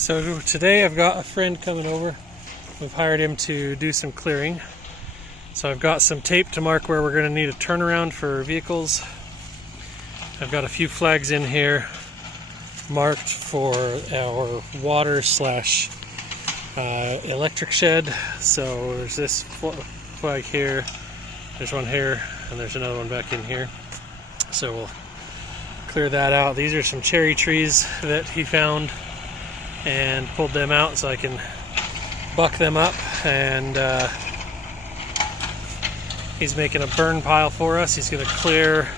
So today I've got a friend coming over. We've hired him to do some clearing. So I've got some tape to mark where we're going to need a turnaround for vehicles. I've got a few flags in here marked for our water slash electric shed. So there's this flag here, there's one here, and there's another one back in here. So we'll clear that out. These are some cherry trees that he found and pulled them out so I can buck them up, and he's making a burn pile for us. He's going to clear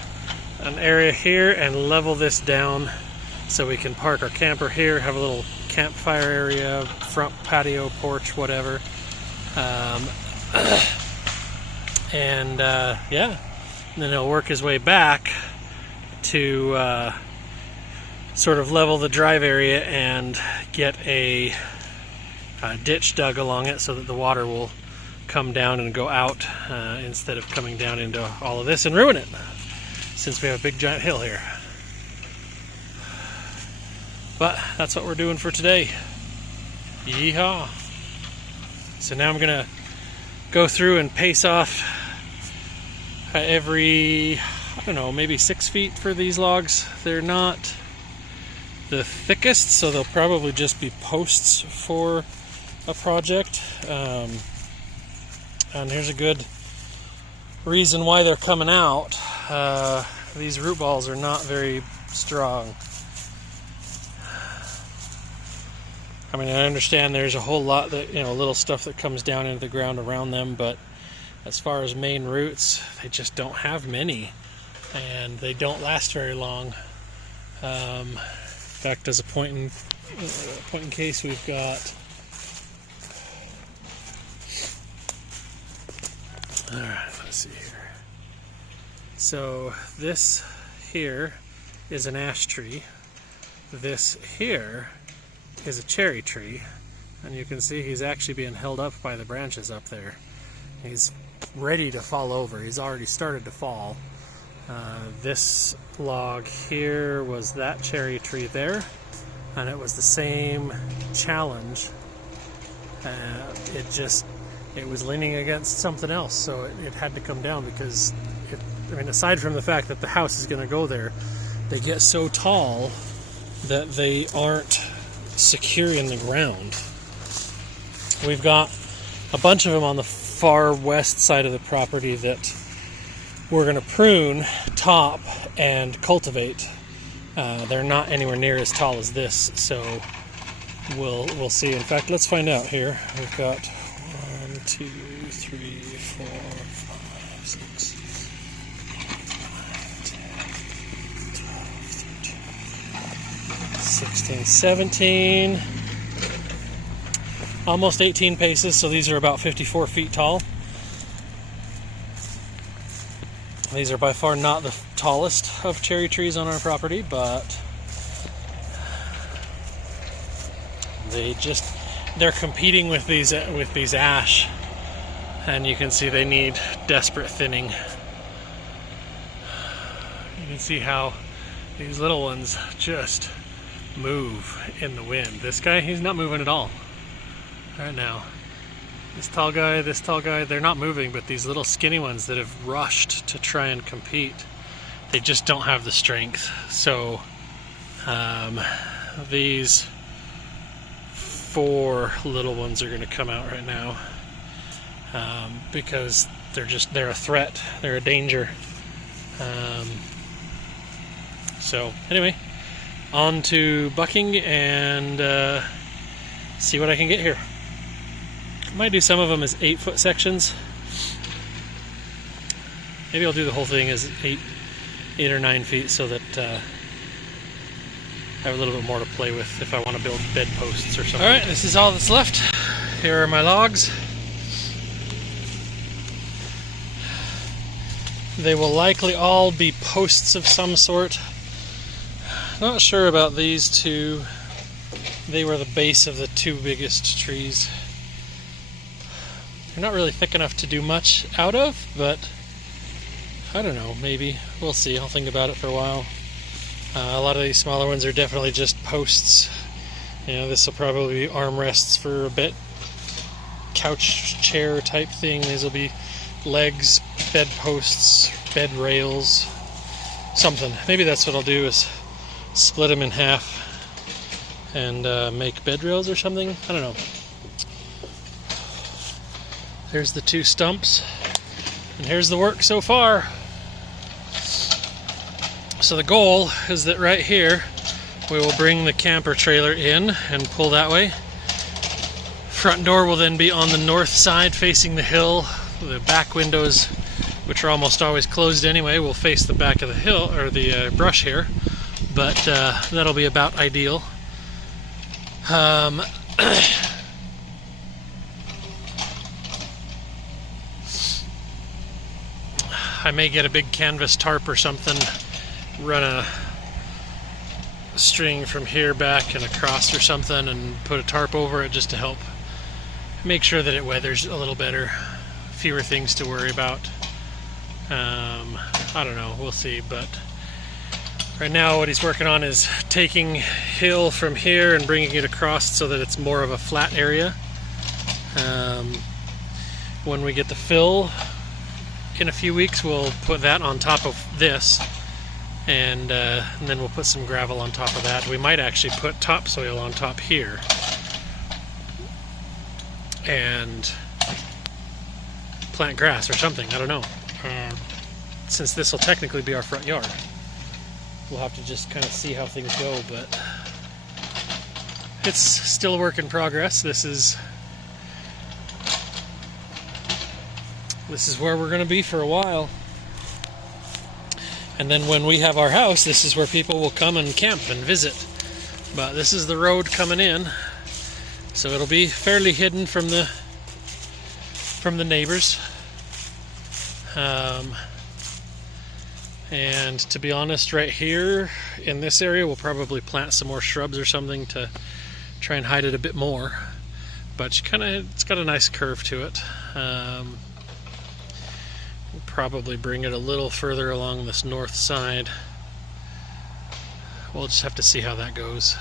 an area here and level this down so we can park our camper here, have a little campfire area, front patio, porch, whatever. Yeah, and then he'll work his way back to sort of level the drive area and get a ditch dug along it so that the water will come down and go out instead of coming down into all of this and ruin it, since we have a big giant hill here. But that's what we're doing for today. Yeehaw! So now I'm gonna go through and pace off every, I don't know, maybe 6 feet for these logs. They're not the thickest, so they'll probably just be posts for a project. And here's a good reason why they're coming out. These root balls are not very strong. I mean, I understand there's a whole lot that, little stuff that comes down into the ground around them, but as far as main roots, they just don't have many, and they don't last very long. In fact, as a point in case, we've got, all right, let's see here. So this here is an ash tree. This here is a cherry tree, and you can see he's actually being held up by the branches up there. He's ready to fall over. He's already started to fall. This log here was that cherry tree there, and it was the same challenge. It was leaning against something else, so it had to come down because, aside from the fact that the house is going to go there, they get so tall that they aren't secure in the ground. We've got a bunch of them on the far west side of the property that we're going to prune, top, and cultivate. They're not anywhere near as tall as this, so we'll see. In fact, let's find out here. We've got 1, 2, 3, 4, 5, 6, 10, 12, 13, 16, 17, almost 18 paces, so these are about 54 feet tall. These are by far not the tallest of cherry trees on our property, but they're competing with these ash, and you can see they need desperate thinning. You can see how these little ones just move in the wind. This guy, he's not moving at all right now. This tall guy, they're not moving, but these little skinny ones that have rushed to try and compete, they just don't have the strength. So these 4 little ones are going to come out right now because they're a threat, they're a danger. So anyway, on to bucking and see what I can get here. Might do some of them as 8-foot sections. Maybe I'll do the whole thing as 8 or 9 feet so that I have a little bit more to play with if I want to build bed posts or something. Alright, this is all that's left. Here are my logs. They will likely all be posts of some sort. Not sure about these two. They were the base of the 2 biggest trees. They're not really thick enough to do much out of, but I don't know, maybe. We'll see. I'll think about it for a while. A lot of these smaller ones are definitely just posts This will probably be armrests for a bit, couch chair type thing. These will be legs, bed posts, bed rails, something. Maybe that's what I'll do, is split them in half and make bed rails or something. I don't know. There's the 2 stumps, and here's the work so far. So the goal is that right here we will bring the camper trailer in and pull that way. Front door will then be on the north side facing the hill. The back windows, which are almost always closed anyway, will face the back of the hill, or the brush here, but that'll be about ideal. I may get a big canvas tarp or something, run a string from here back and across or something, and put a tarp over it just to help make sure that it weathers a little better. Fewer things to worry about. I don't know, we'll see, but right now what he's working on is taking hill from here and bringing it across so that it's more of a flat area. When we get the fill in a few weeks, we'll put that on top of this, and then we'll put some gravel on top of that. We might actually put topsoil on top here and plant grass or something, I don't know. Since this will technically be our front yard, we'll have to just kind of see how things go, but it's still a work in progress. This is where we're going to be for a while. And then when we have our house, this is where people will come and camp and visit. But this is the road coming in, so it'll be fairly hidden from the neighbors. And to be honest, right here in this area, we'll probably plant some more shrubs or something to try and hide it a bit more. But it's got a nice curve to it. We'll probably bring it a little further along this north side. We'll just have to see how that goes.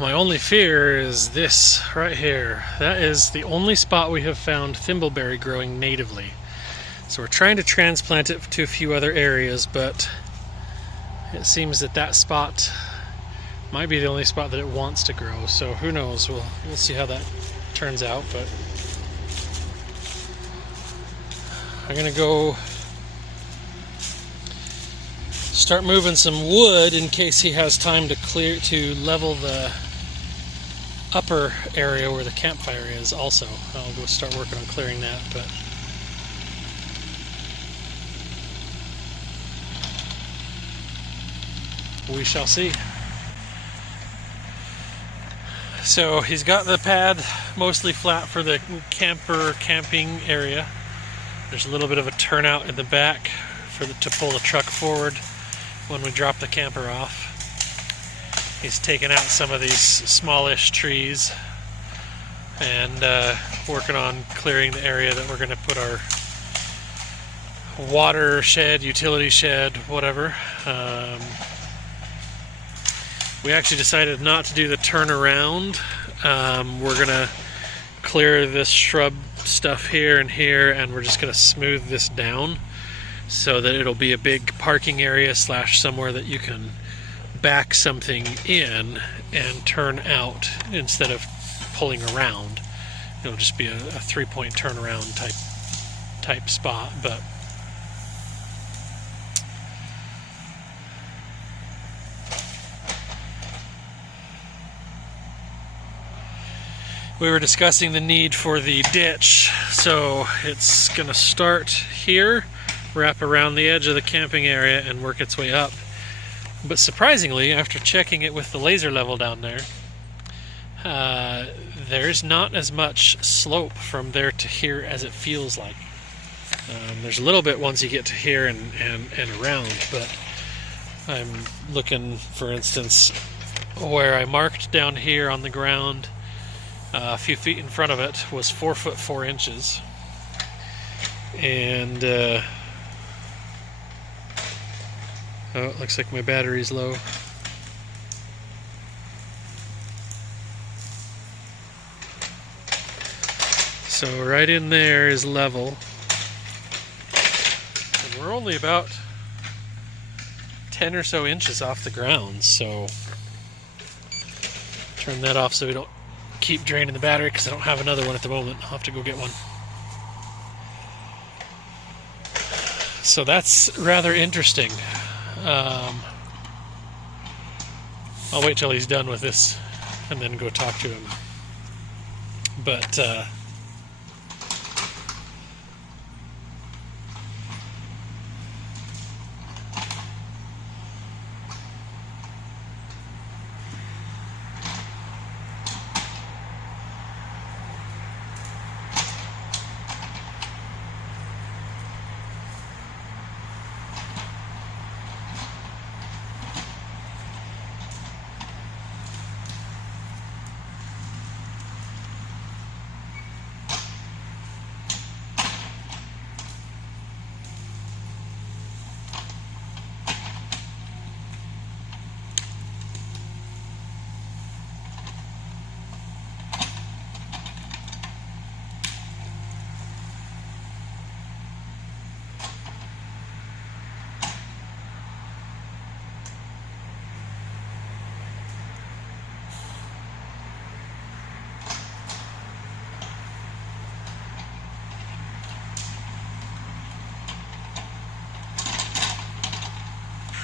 My only fear is this right here. That is the only spot we have found thimbleberry growing natively. So we're trying to transplant it to a few other areas, but it seems that spot might be the only spot that it wants to grow. So who knows? We'll see how that turns out. But I'm gonna go start moving some wood in case he has time to level the upper area where the campfire is also. I'll go start working on clearing that, but we shall see. So he's got the pad mostly flat for the camping area. There's a little bit of a turnout in the back to pull the truck forward when we drop the camper off. He's taken out some of these smallish trees and working on clearing the area that we're going to put our water shed, utility shed, whatever. We actually decided not to do the turnaround. We're going to clear this shrub stuff here and here, and we're just going to smooth this down so that it'll be a big parking area / somewhere that you can back something in and turn out instead of pulling around. It'll just be a 3-point turnaround type spot, but we were discussing the need for the ditch, so it's going to start here, wrap around the edge of the camping area, and work its way up. But surprisingly, after checking it with the laser level down there, there's not as much slope from there to here as it feels like. There's a little bit once you get to here and around, but I'm looking, for instance, where I marked down here on the ground. A few feet in front of it was 4 foot 4 inches, and oh, it looks like my battery's low. So right in there is level. And we're only about 10 or so inches off the ground, so turn that off so we don't keep draining the battery, because I don't have another one at the moment. I'll have to go get one. So that's rather interesting. I'll wait till he's done with this and then go talk to him. But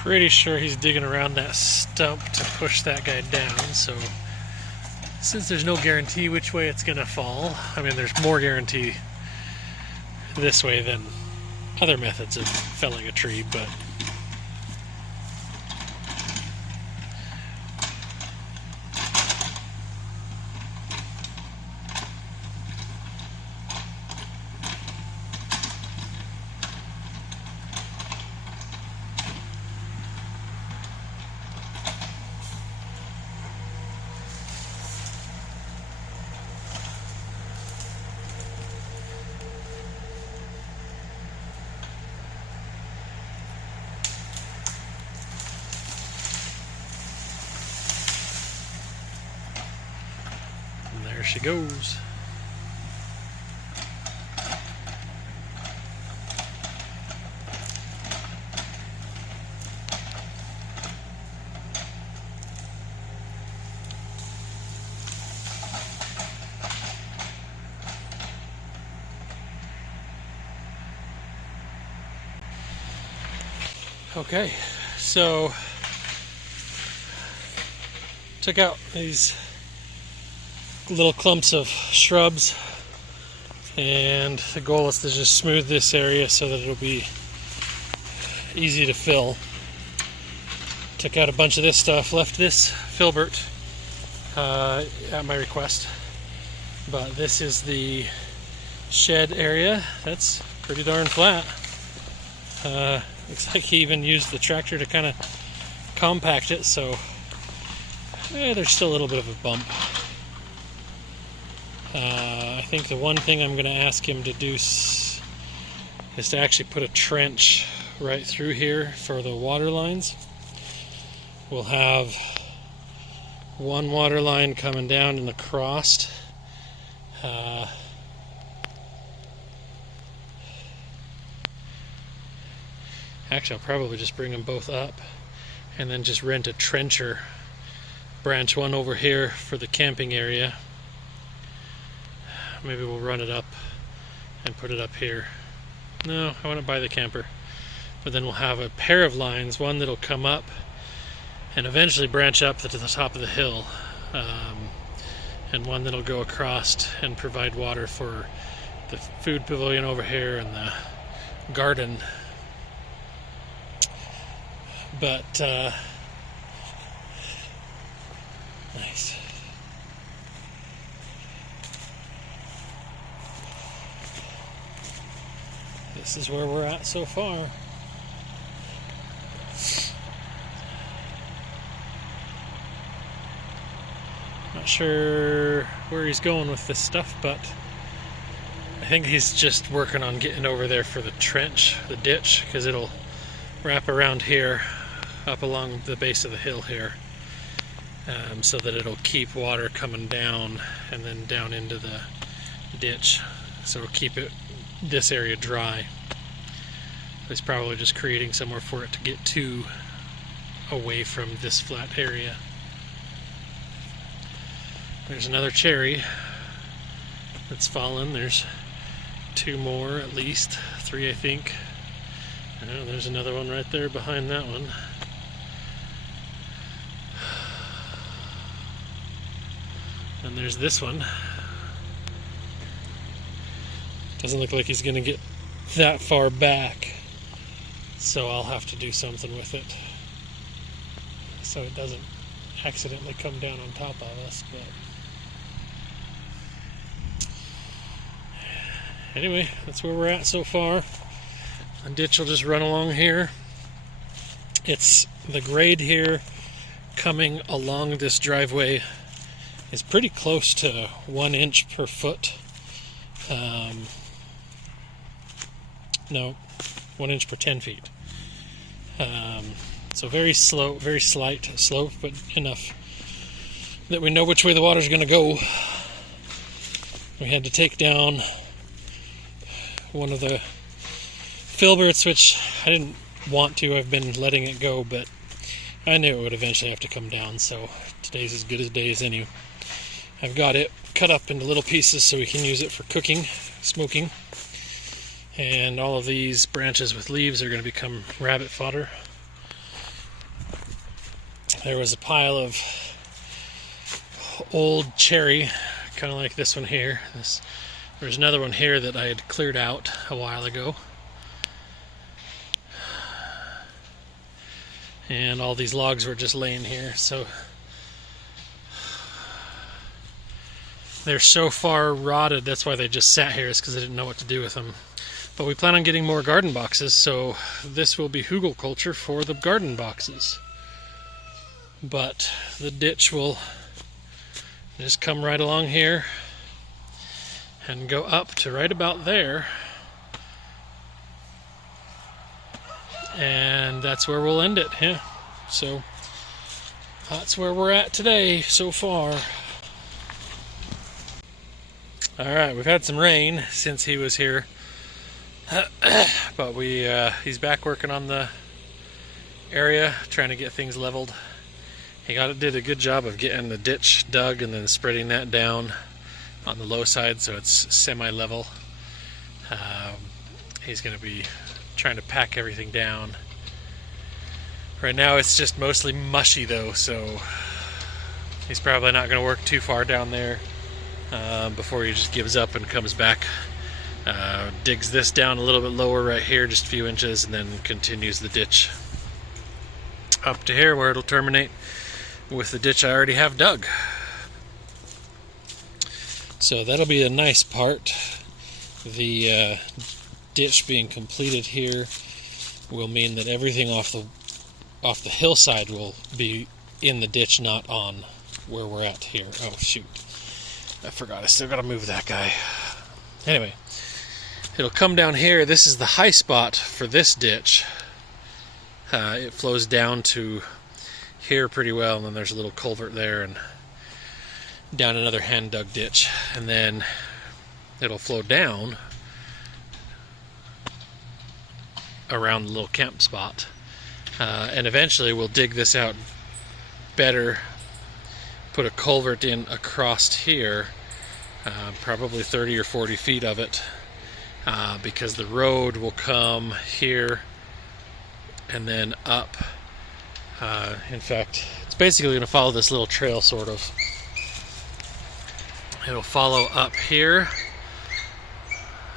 pretty sure he's digging around that stump to push that guy down. So since there's no guarantee which way it's gonna fall, I mean, there's more guarantee this way than other methods of felling a tree, but there she goes. Okay, so took out these little clumps of shrubs, and the goal is to just smooth this area so that it'll be easy to fill. Took out a bunch of this stuff, left this filbert at my request, but this is the shed area. That's pretty darn flat. Looks like he even used the tractor to kind of compact it, so there's still a little bit of a bump. I think the one thing I'm going to ask him to do is to actually put a trench right through here for the water lines. We'll have one water line coming down and across. Actually, I'll probably just bring them both up and then just rent a trencher. Branch one over here for the camping area. Maybe we'll run it up and put it up here. No, I want to buy the camper. But then we'll have a pair of lines, one that'll come up and eventually branch up to the top of the hill, and one that'll go across and provide water for the food pavilion over here and the garden. But nice. This is where we're at so far. Not sure where he's going with this stuff, but I think he's just working on getting over there for the trench, the ditch, because it'll wrap around here, up along the base of the hill here, so that it'll keep water coming down and then down into the ditch. so it'll keep this area dry. He's probably just creating somewhere for it to get to away from this flat area. There's another cherry that's fallen. There's 2 more at least, 3 I think. Oh, there's another one right there behind that one. And there's this one. Doesn't look like he's going to get that far back, so I'll have to do something with it so it doesn't accidentally come down on top of us. But anyway, that's where we're at so far. The ditch will just run along here. It's the grade here coming along this driveway is pretty close to 1 inch per foot. No, 1 inch per 10 feet. So very slow, very slight slope, but enough that we know which way the water's going to go. We had to take down one of the filberts, which I didn't want to. I've been letting it go, but I knew it would eventually have to come down, so today's as good as day as any. I've got it cut up into little pieces so we can use it for cooking, smoking. And all of these branches with leaves are going to become rabbit fodder. There was a pile of old cherry, kind of like this one here. There's another one here that I had cleared out a while ago. And all these logs were just laying here, so they're so far rotted, that's why they just sat here, is because I didn't know what to do with them. But we plan on getting more garden boxes, so this will be hugel culture for the garden boxes. But the ditch will just come right along here and go up to right about there. And that's where we'll end it, yeah. So that's where we're at today so far. Alright, we've had some rain since he was here. But he's back working on the area, trying to get things leveled. He did a good job of getting the ditch dug and then spreading that down on the low side so it's semi-level. He's going to be trying to pack everything down. Right now it's just mostly mushy though, so he's probably not going to work too far down there before he just gives up and comes back. Digs this down a little bit lower right here, just a few inches, and then continues the ditch up to here where it'll terminate with the ditch I already have dug. So that'll be a nice part. The ditch being completed here will mean that everything off the hillside will be in the ditch, not on where we're at here. Oh shoot, I forgot, I still gotta move that guy. Anyway, it'll come down here. This is the high spot for this ditch. It flows down to here pretty well, and then there's a little culvert there and down another hand dug ditch, and then it'll flow down around the little camp spot, and eventually we'll dig this out better, put a culvert in across here, probably 30 or 40 feet of it, because the road will come here and then up. In fact, it's basically going to follow this little trail, sort of. It'll follow up here,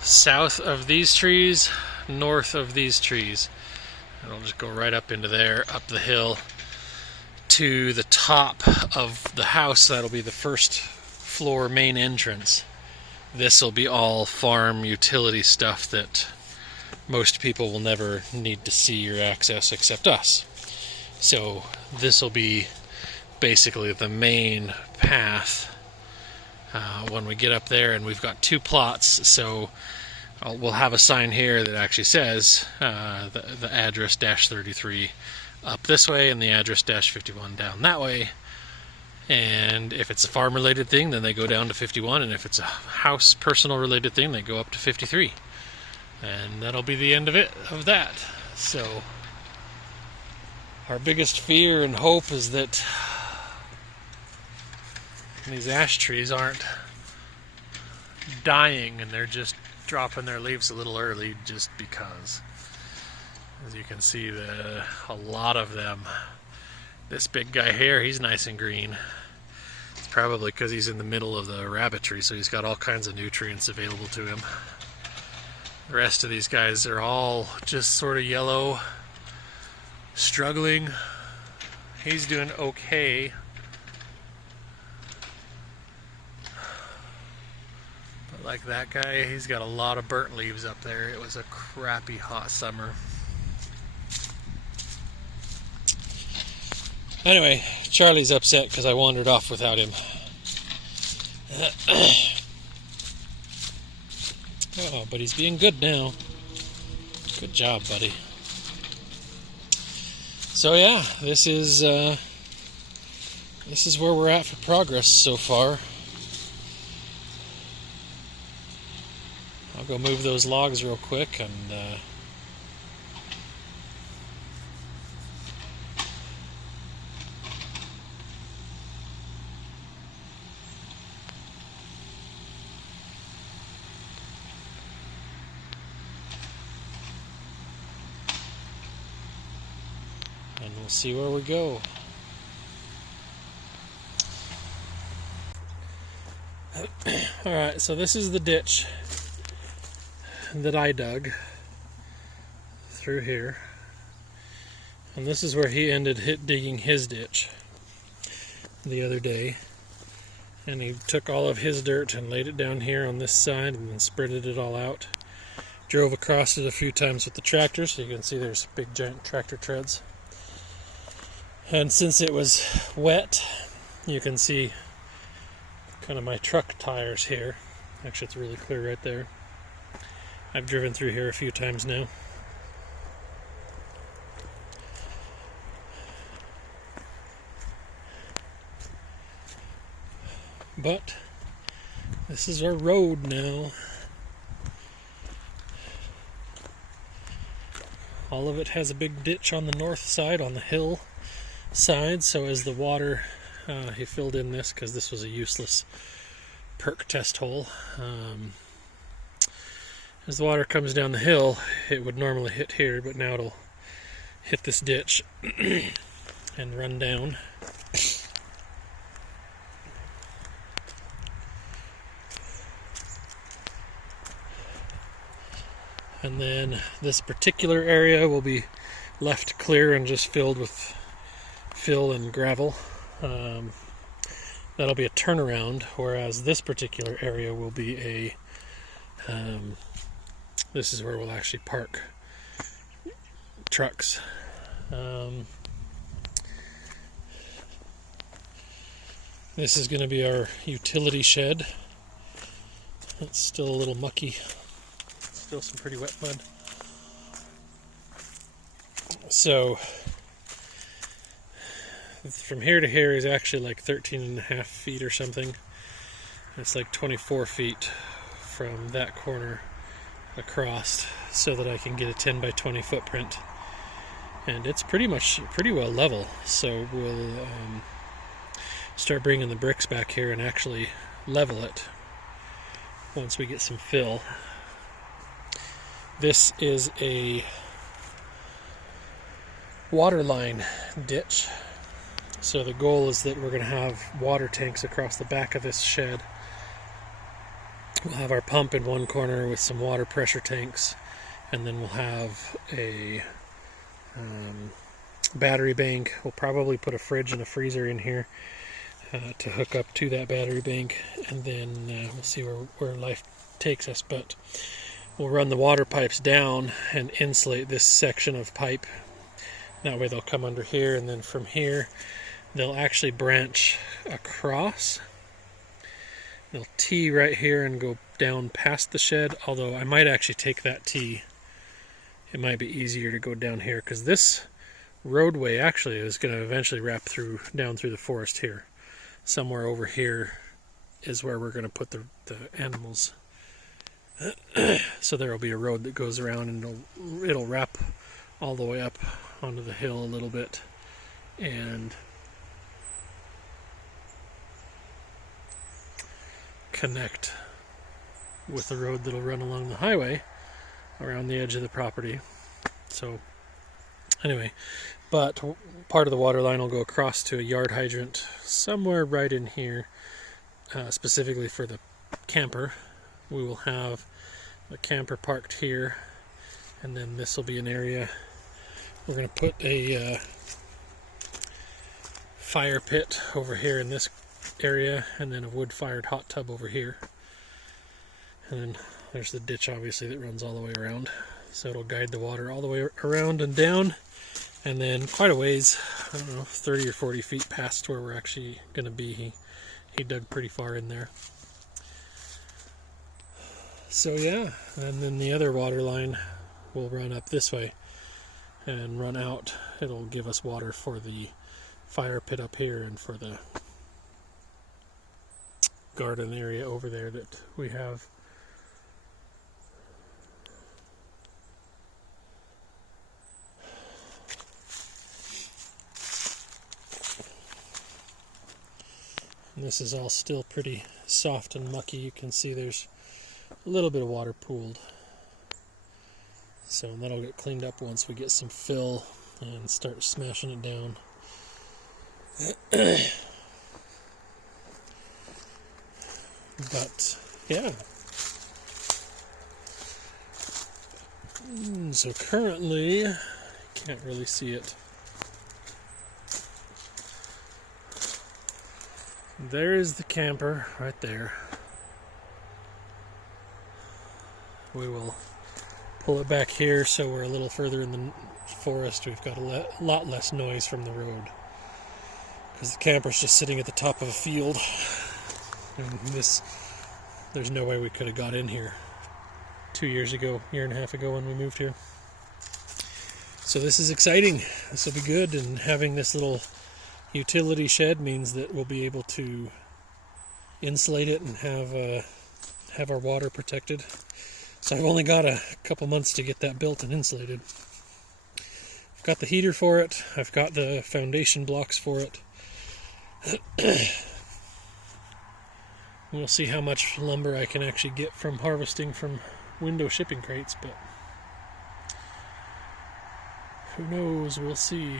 south of these trees, north of these trees. It'll just go right up into there, up the hill, to the top of the house. That'll be the first floor main entrance. This will be all farm utility stuff that most people will never need to see or access except us. So this will be basically the main path when we get up there, and we've got 2 plots, so we'll have a sign here that actually says the address -33 up this way and the address -51 down that way. And if it's a farm related thing, then they go down to 51, and if it's a house personal related thing, they go up to 53. And that'll be the end of that. So our biggest fear and hope is that these ash trees aren't dying and they're just dropping their leaves a little early just because. As you can see, a lot of them. This big guy here, he's nice and green. It's probably because he's in the middle of the rabbitry, so he's got all kinds of nutrients available to him. The rest of these guys are all just sort of yellow, struggling. He's doing okay. But like that guy, he's got a lot of burnt leaves up there. It was a crappy hot summer. Anyway, Charlie's upset because I wandered off without him. Oh, but he's being good now. Good job, buddy. So yeah, this is where we're at for progress so far. I'll go move those logs real quick and we'll see where we go. Alright, so this is the ditch that I dug through here. And this is where he ended digging his ditch the other day. And he took all of his dirt and laid it down here on this side and then spreaded it all out. Drove across it a few times with the tractor, so you can see there's big giant tractor treads. And since it was wet, you can see kind of my truck tires here. Actually, it's really clear right there. I've driven through here a few times now. But this is our road now. All of it has a big ditch on the north side, on the hill side, so as the water, he filled in this because this was a useless perk test hole. As the water comes down the hill, it would normally hit here, but now it'll hit this ditch and run down. And then this particular area will be left clear and just filled with fill and gravel. That'll be a turnaround, whereas this particular area will be a this is where we'll actually park trucks. This is going to be our utility shed. It's still a little mucky. Still some pretty wet mud. So from here to here is actually like 13.5 feet or something. It's like 24 feet from that corner across, so that I can get a 10 by 20 footprint. And it's pretty well level, so we'll start bringing the bricks back here and actually level it once we get some fill. This is a water line ditch, so the goal is that we're going to have water tanks across the back of this shed. We'll have our pump in one corner with some water pressure tanks, and then we'll have a battery bank. We'll probably put a fridge and a freezer in here to hook up to that battery bank, and then we'll see where life takes us. But we'll run the water pipes down and insulate this section of pipe. That way they'll come under here, and then from here they'll actually branch across. They'll tee right here and go down past the shed, although I might actually take that tee. It might be easier to go down here, because this roadway actually is going to eventually wrap down through the forest here. somewhere over here is where we're going to put the animals. So there will be a road that goes around, and it'll wrap all the way up onto the hill a little bit, and connect with the road that'll run along the highway around the edge of the property. So anyway, but part of the water line will go across to a yard hydrant somewhere right in here, specifically for the camper. We will have the camper parked here, and then this will be an area we're going to put a fire pit over here in this area, and then a wood-fired hot tub over here. And then there's the ditch, obviously, that runs all the way around. So it'll guide the water all the way around and down, and then quite a ways, I don't know, 30 or 40 feet past where we're actually going to be. He dug pretty far in there. So yeah, and then the other water line will run up this way and run out. It'll give us water for the fire pit up here and for the garden area over there that we have. And this is all still pretty soft and mucky. You can see there's a little bit of water pooled. So that'll get cleaned up once we get some fill and start smashing it down. But yeah. So currently, can't really see it. There is the camper right there. We will pull it back here so we're a little further in the forest. We've got a lot less noise from the road, because the camper's just sitting at the top of a field, and there's no way we could have got in here 2 years ago, year and a half ago when we moved here. So this is exciting. This will be good, and having this little utility shed means that we'll be able to insulate it and have our water protected. So I've only got a couple months to get that built and insulated. I've got the heater for it. I've got the foundation blocks for it. We'll see how much lumber I can actually get from harvesting from window shipping crates, but who knows, we'll see.